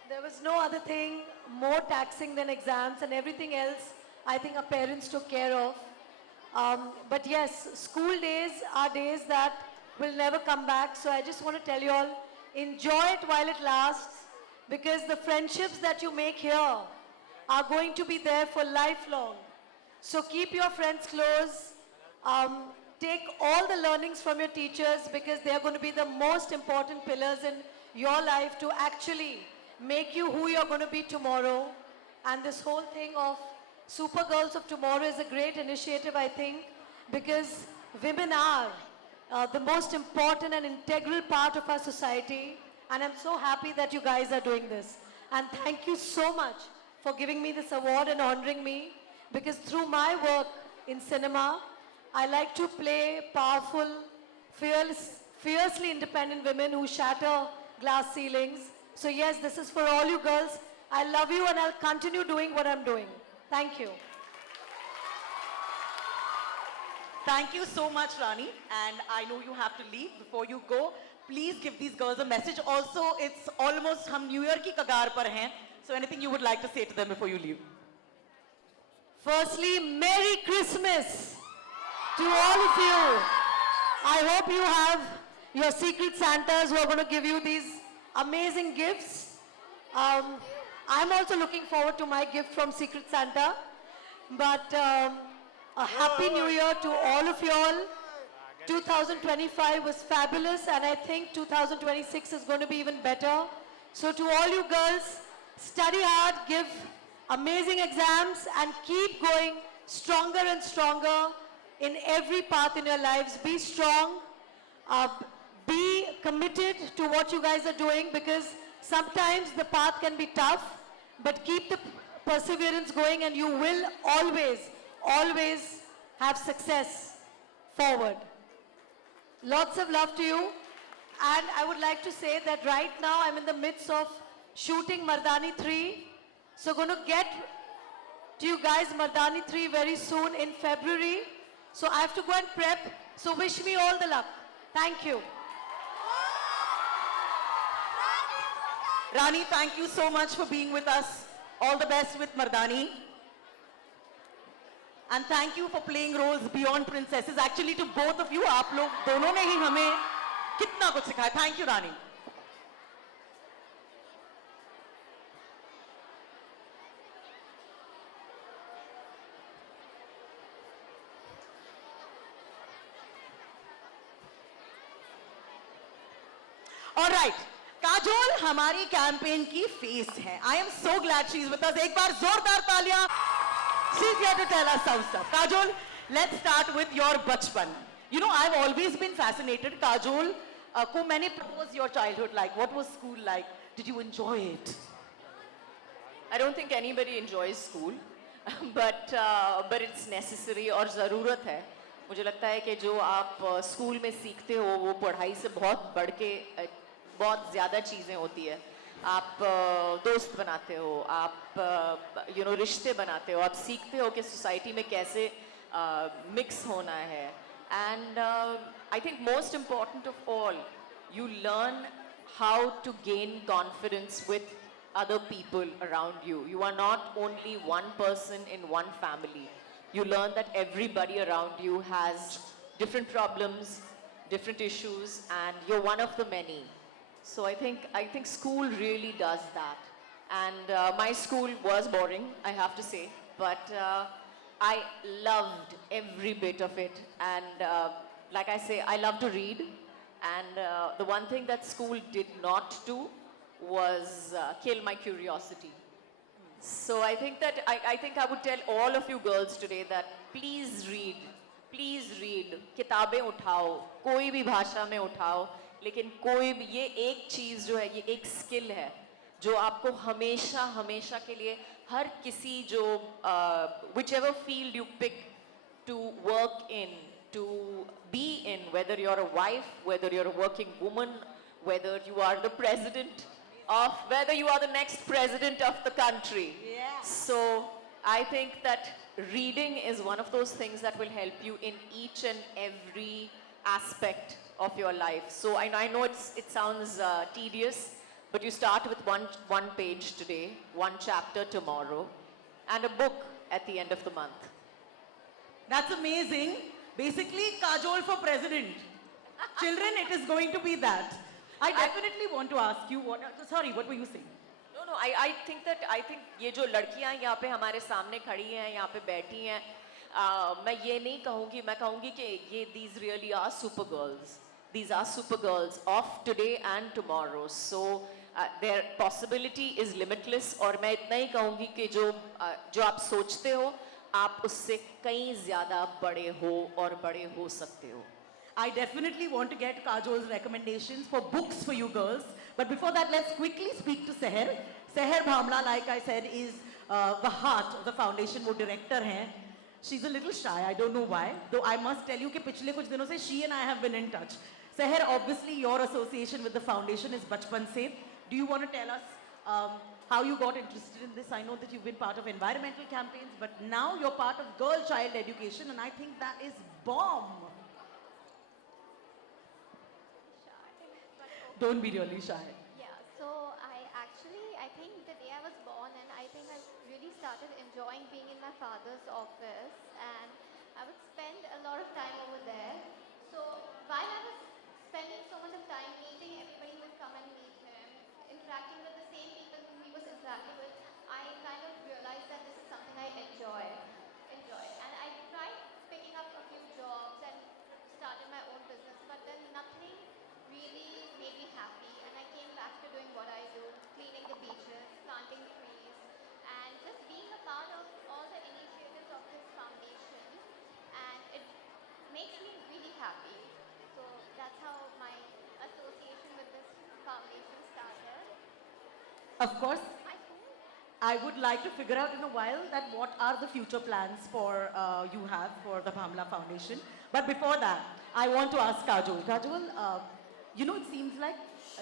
There was no other thing more taxing than exams, and everything else I think our parents took care of. But yes, school days are days that will never come back. So I just want to tell you all, enjoy it while it lasts, because the friendships that you make here are going to be there for lifelong. So keep your friends close. Take all the learnings from your teachers, because they are going to be the most important pillars in your life to actually make you who you're going to be tomorrow. And this whole thing of Super Girls of Tomorrow is a great initiative, I think, because women are the most important and integral part of our society. And I'm so happy that you guys are doing this. And thank you so much for giving me this award and honoring me, because through my work in cinema, I like to play powerful, fiercely independent women who shatter glass ceilings. So yes, this is for all you girls. I love you and I'll continue doing what I'm doing. Thank you. Thank you so much, Rani. And I know you have to leave. Before you go, please give these girls a message. Also, it's almost hum New Year ki kagar par hain. So anything you would like to say to them before you leave? Firstly, Merry Christmas to all of you. I hope you have your secret Santas who are going to give you these amazing gifts. I'm also looking forward to my gift from Secret Santa. But a Happy New Year to all of you all. 2025 was fabulous, and I think 2026 is going to be even better. So to all you girls, study hard, give amazing exams, and keep going stronger and stronger in every path in your lives. Be strong. Be committed to what you guys are doing, because sometimes the path can be tough, but keep the perseverance going and you will always have success forward. Lots of love to you. And I would like to say that right now I'm in the midst of shooting Mardani 3. So going to get to you guys Mardani 3 very soon in February. So I have to go and prep. So wish me all the luck. Thank you. Rani, thank you so much for being with us. All the best with Mardani. And thank you for playing roles beyond princesses. Actually, to both of you, आप लोग दोनों ने ही हमें कितना कुछ सिखाया. Thank you, Rani. All right. Kajol हमारी campaign की फेस है. I am so glad she is with us. एक बार जोरदार तालियां. She's here to tell us some stuff. Kajol, let's start with your bachpan. You know, I've always been fascinated. Kajol, what was your childhood like? What was school like? Did you enjoy it? I don't think anybody enjoys school, but it's necessary और ज़रूरत है. मुझे लगता है कि जो आप school में सीखते हो वो पढ़ाई से बहुत बढ़ के बहुत ज़्यादा चीज़ें होती है. आप दोस्त बनाते हो, आप रिश्ते बनाते हो, आप सीखते हो कि सोसाइटी में कैसे मिक्स होना है. And I think most important of all, you learn how to gain confidence with other people around you. You are not only one person in one family. You learn that everybody around you has different problems, different issues, and you're one of the many. So I think school really does that. And my school was boring, I have to say, but I loved every bit of it. And like I say, I love to read. And the one thing that school did not do was kill my curiosity. So I think that I would tell all of you girls today that please read. किताबें उठाओ, कोई भी भाषा में उठाओ, लेकिन कोई भी, ये एक चीज़ जो है, ये एक स्किल है जो आपको हमेशा हमेशा के लिए हर किसी जो whichever field you pick to work in, to be in, whether you're a wife, whether you're a working woman, whether you are the president of, whether you are the next president of the country. Yeah. So I think that reading is one of those things that will help you in each and every aspect of your life. So I know it sounds tedious, but you start with one page today, one chapter tomorrow, and a book at the end of the month. That's amazing. Basically, Kajol for president. Children, it is going to be that. I definitely want to ask you, sorry, what were you saying? No, I think ये जो लड़कियां यहाँ पे हमारे सामने खड़ी हैं, यहाँ पे बैठी हैं, मैं ये नहीं कहूँगी, मैं कहूँगी कि ये these really are super girls. These are super girls of today and tomorrow. So their possibility is limitless. और मैं इतना ही कहूँगी कि जो आप सोचते हो आप उससे कहीं ज़्यादा बड़े हो और बड़े हो सकते हो. I definitely want to get Kajol's recommendations for books for you girls. But before that, let's quickly speak to Seher. Seher Bhamla, like I said, is the heart of the foundation. वो director हैं. She's a little shy. I don't know why. Though I must tell you कि पिछले कुछ दिनों से she and I have been in touch. Seher, obviously your association with the foundation is बचपन से. Do you want to tell us how you got interested in this? I know that you've been part of environmental campaigns, but now you're part of girl child education, and I think that is bomb. Don't be really shy. Yeah, so I think the day I was born, and I think I really started enjoying being in my father's office, and I would spend a lot of time over there. So while I was spending so much of time meeting everybody who would come and meet him, interacting with the same people whom he was interacting with, I kind of realized that this is something I enjoy. And I tried picking up a few jobs and started my own business, but then nothing really made me happy, and I came back to doing what I do, cleaning the beaches, planting trees, and just being a part of all the initiatives of this foundation, and it makes me really happy. So that's how my association with this foundation started. Of course, I would like to figure out in a while that what are the future plans for you have for the Bhamla Foundation. But before that, I want to ask Kajol. Kajol, you know, it seems like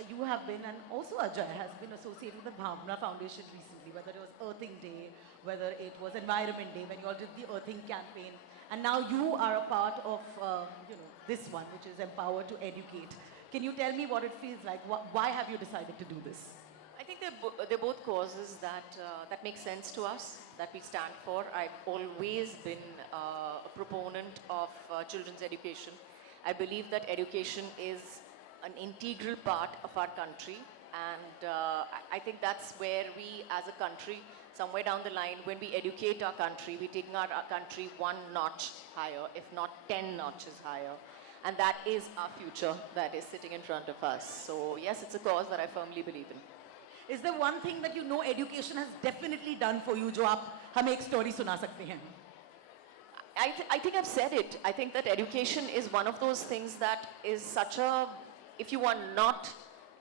you have been, and also Ajay has been associated with the Bhamla Foundation recently, whether it was Earthing Day, whether it was Environment Day, when you all did the Earthing campaign. And now you are a part of, this one, which is Empower to Educate. Can you tell me what it feels like? Why have you decided to do this? I think they're both causes that make sense to us, that we stand for. I've always been a proponent of children's education. I believe that education is an integral part of our country, and I think that's where we as a country, somewhere down the line, when we educate our country, we're taking our country one notch higher, if not 10 notches higher. And that is our future that is sitting in front of us. So yes, it's a cause that I firmly believe in. Is there one thing that you know education has definitely done for you, जो आप हमें एक story सुना सकते हैं? I think I've said it. I think that education is one of those things that is such a, if you are not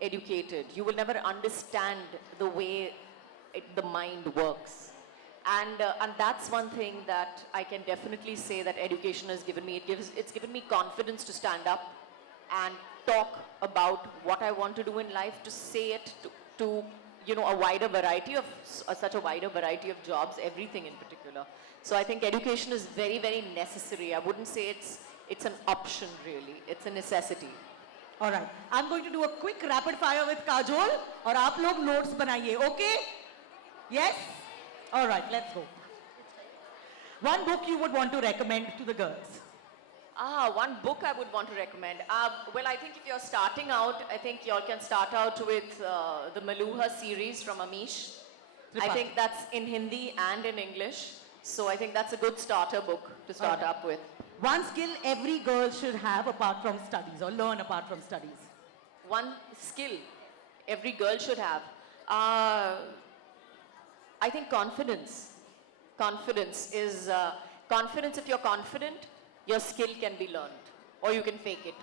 educated, you will never understand the way the mind works. And that's one thing that I can definitely say that education has given me. It's given me confidence to stand up and talk about what I want to do in life, to say it to a wider variety of, such a wider variety of jobs, everything in particular. So I think education is very, very necessary. I wouldn't say it's an option really, it's a necessity. All right, I'm going to do a quick rapid fire with Kajol, और आप लोग notes बनाइए, okay? Yes? All right, let's go. One book you would want to recommend to the girls? One book I would want to recommend. Well, I think if you're starting out, I think you all can start out with the Maluha series from Amish. I think that's in Hindi and in English. So I think that's a good starter book to start up with. One skill every girl should have apart from studies, or learn apart from studies. One skill every girl should have. I think confidence. Confidence is, confidence, if you're confident, your skill can be learned, or you can fake it.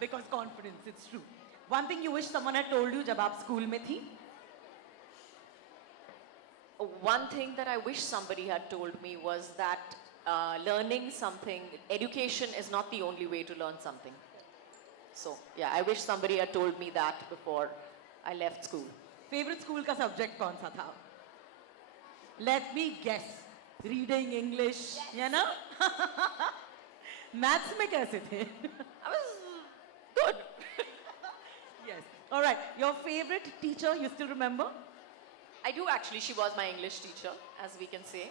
Because confidence, it's true. One thing you wish someone had told you जब आप school में थी? One thing that I wish somebody had told me was that learning something, education is not the only way to learn something. So, yeah, I wish somebody had told me that before I left school. Favorite school का subject कौन सा था? Let me guess. Reading, English, you know? Maths में कैसे थे? I was good. Yes. All right. Your favorite teacher, you still remember? I do actually. She was my English teacher, as we can say.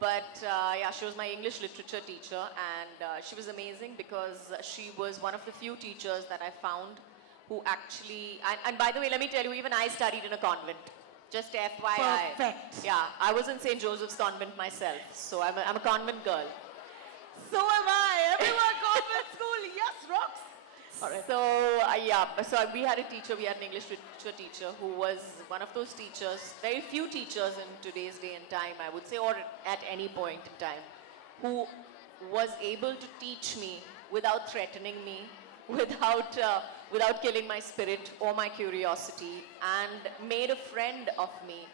But yeah, she was my English literature teacher, and she was amazing because she was one of the few teachers that I found who actually, and by the way, let me tell you, even I studied in a convent. Just FYI. Perfect. Yeah, I was in St. Joseph's Convent myself, so I'm a convent girl. So am I. Everyone convent school. Yes, rocks. All right. So Yeah, so we had a teacher, we had an English literature teacher who was one of those teachers, very few teachers in today's day and time, I would say, or at any point in time, who was able to teach me without threatening me, without killing my spirit or my curiosity, and made a friend of me,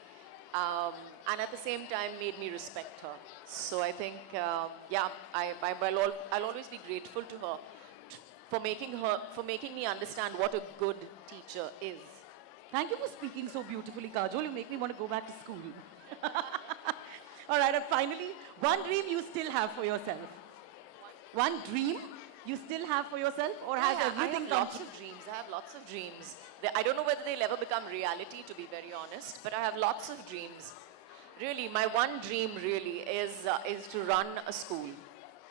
and at the same time made me respect her. So I think, yeah, I'll always be grateful to her for making me understand what a good teacher is. Thank you for speaking so beautifully, Kajol. You make me want to go back to school. All right, and finally, one dream you still have for yourself. One dream you still have for yourself, or has everything I come have lots of dreams. I have lots of dreams. I don't know whether they'll ever become reality, to be very honest, but I have lots of dreams. Really, my one dream really is to run a school.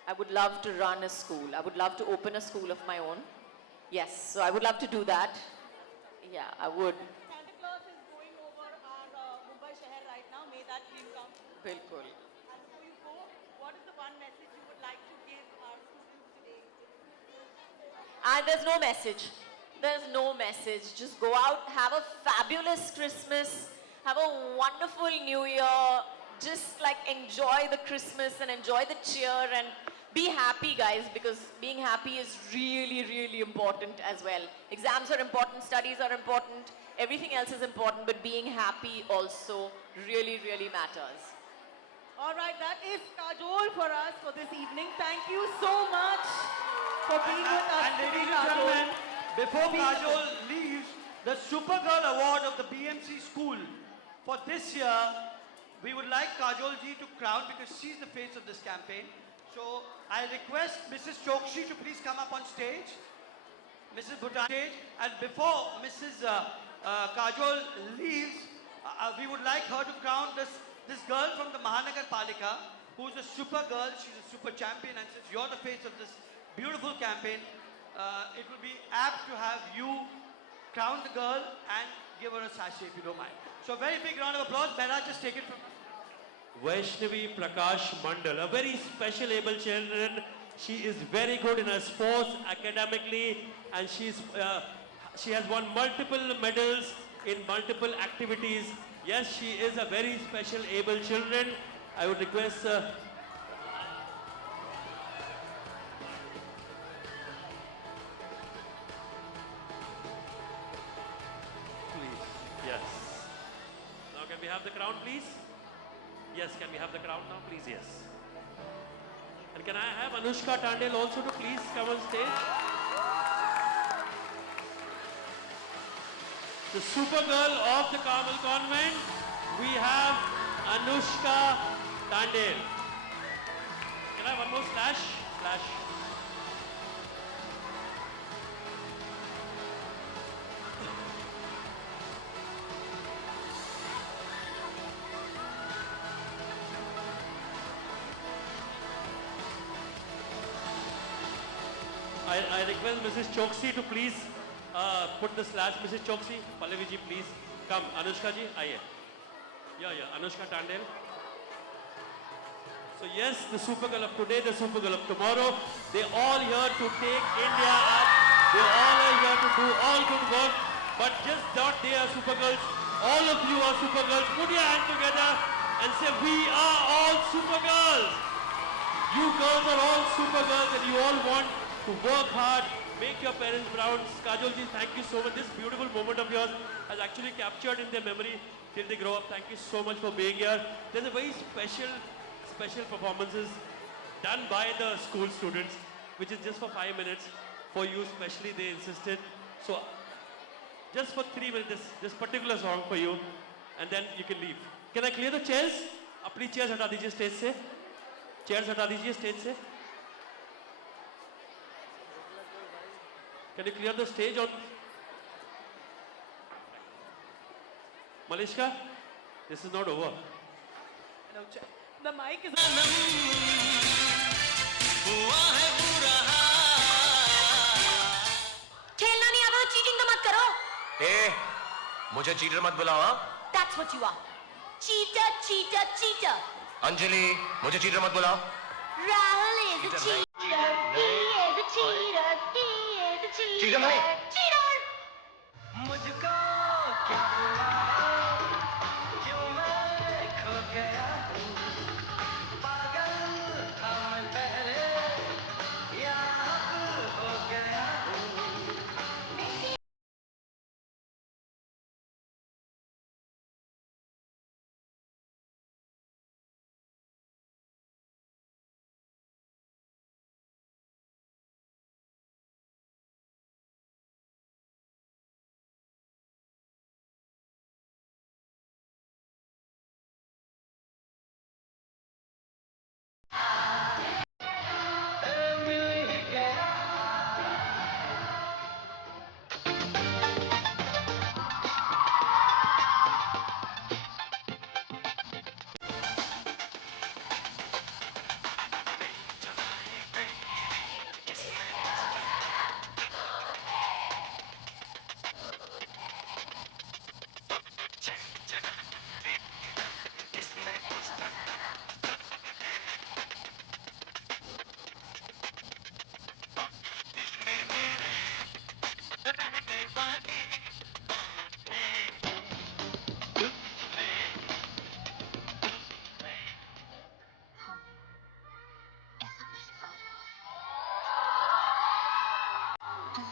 I would love to run a school. I would love to open a school of my own. Yes, so I would love to do that. Yeah, I would. Santa Claus is going over our Mumbai Shahar right now. May that dream come. Bilkul. And before you go, what is the one message you would like to give our students today? There's no message. There's no message. Just go out, have a fabulous Christmas, have a wonderful New Year. Just like enjoy the Christmas and enjoy the cheer and be happy, guys, because being happy is really, really important as well. Exams are important, studies are important, everything else is important, but being happy also really, really matters. All right, that is Kajol for us for this evening. Thank you so much for being with us. And ladies and gentlemen, before Kajol leaves, the Supergirl Award of the BMC School for this year, we would like Kajol ji to crown because she's the face of this campaign. So I request Mrs. Chokshi to please come up on stage. Mrs. Bhutan stage. And before Mrs. Kajol leaves, we would like her to crown this girl from the Mahanagar Palika, who's a super girl. She's a super champion, and since you're the face of this beautiful campaign, it will be apt to have you crown the girl and give her a sachet if you don't mind. So a very big round of applause. Bera, just take it from Vaishnavi Prakash Mandal, a very special able children. She is very good in her sports, academically, and she has won multiple medals in multiple activities. Yes, she is a very special able children. I would request please. Yes. Now can we have the crown, please? Yes, can we have the crown now, please? Yes. And can I have Anushka Tandel also to please come on stage? The Supergirl of the Carmel Convent, we have Anushka Tandel. Can I have one more flash? Flash. I request Mrs. Choksi to please put the slash. Mrs. Choksi, Pallavi ji, please come. Anushka ji, aye. Yeah, Anushka Tandel. So yes, the Supergirl of today, the Supergirl of tomorrow, they all here to take India up. They all are here to do all good work. But just not they are Supergirls. All of you are Supergirls. Put your hands together and say, we are all Supergirls. You girls are all Supergirls and you all want to work hard, make your parents proud. Kajol ji, thank you so much. This beautiful moment of yours has actually captured in their memory till they grow up. Thank you so much for being here. There's a very special performances done by the school students, which is just for 5 minutes. For you especially, they insisted. So just for 3 minutes, this particular song for you, and then you can leave. Can I clear the chairs? Apni chairs hata dijiye stage se. Chairs hata dijiye stage se. Can you clear the stage on Malishka? This is not over. The mic is खेलना नहीं आता तो cheating तो मत करो. मुझे cheater मत बुलाओ हाँ? That's what you are. Cheater, cheater, cheater. Anjali मुझे चीटर मत बुलाओ. Rahul is a cheater. He is a cheater. He is a cheater. Cheater नहीं. Cheater. कोई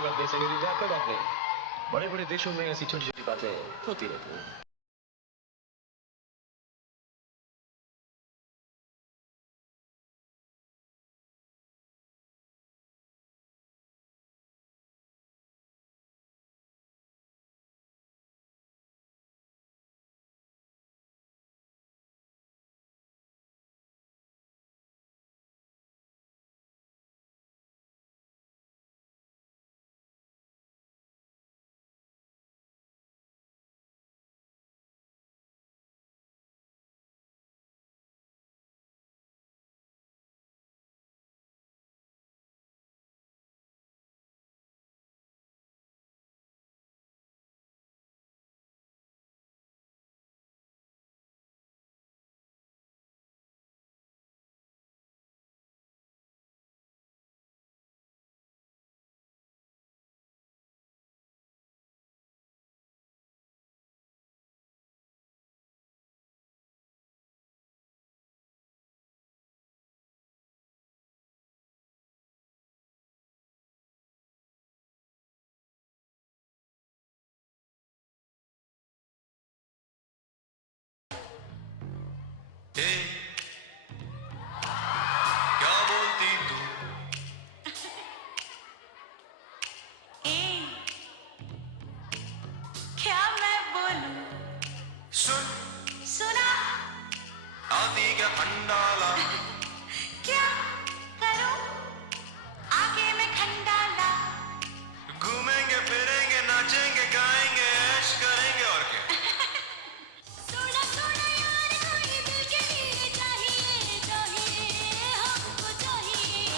बात नहीं सेन्योरिटा, कोई बात नहीं। बड़े बड़े देशों में ऐसी छोटी छोटी बातें होती रहती हैं। क्या बोलती तू? क्या मैं बोलूं? सुन सुना आती क्या खंडाला, क्या करूं? आगे मैं खंडाला घूमेंगे फिरेंगे नाचेंगे गाएंगे ऐश करेंगे और क्या। सोना सोना यार कोई दिल के लिए चाहिए हमको चाहिए।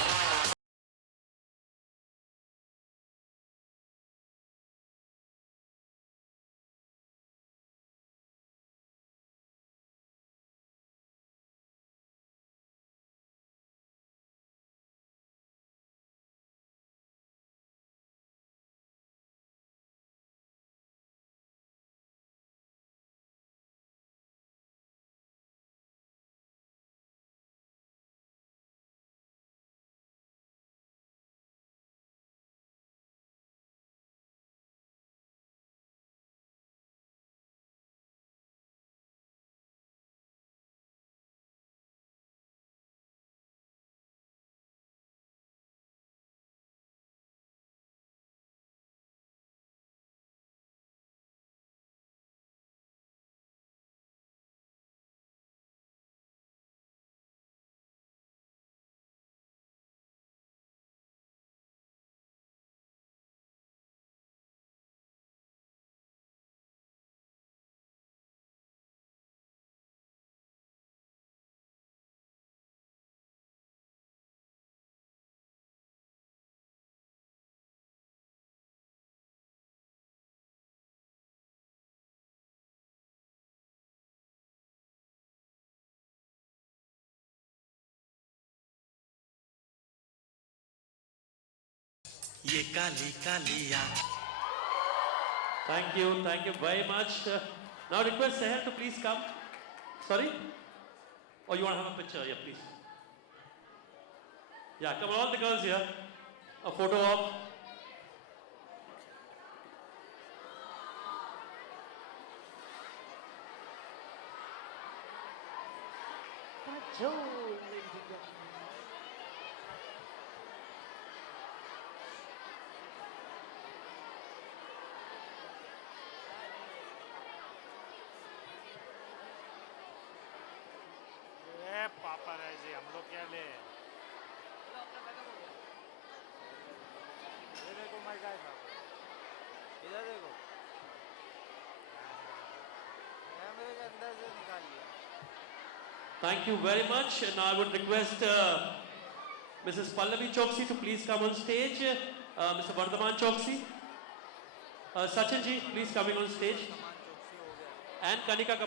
ये काली Kaliya. Thank you very much. Now request Seher to please come. Sorry? Or you want to have a picture? Yeah, please. Yeah, come on, all the girls here. A photo op. Thank you very much. And now I would request Mrs. Pallavi Choksi to please come on stage. Mr. Vardhaman Choksi. Sachin ji, please coming on stage. And Kanika Kapoor.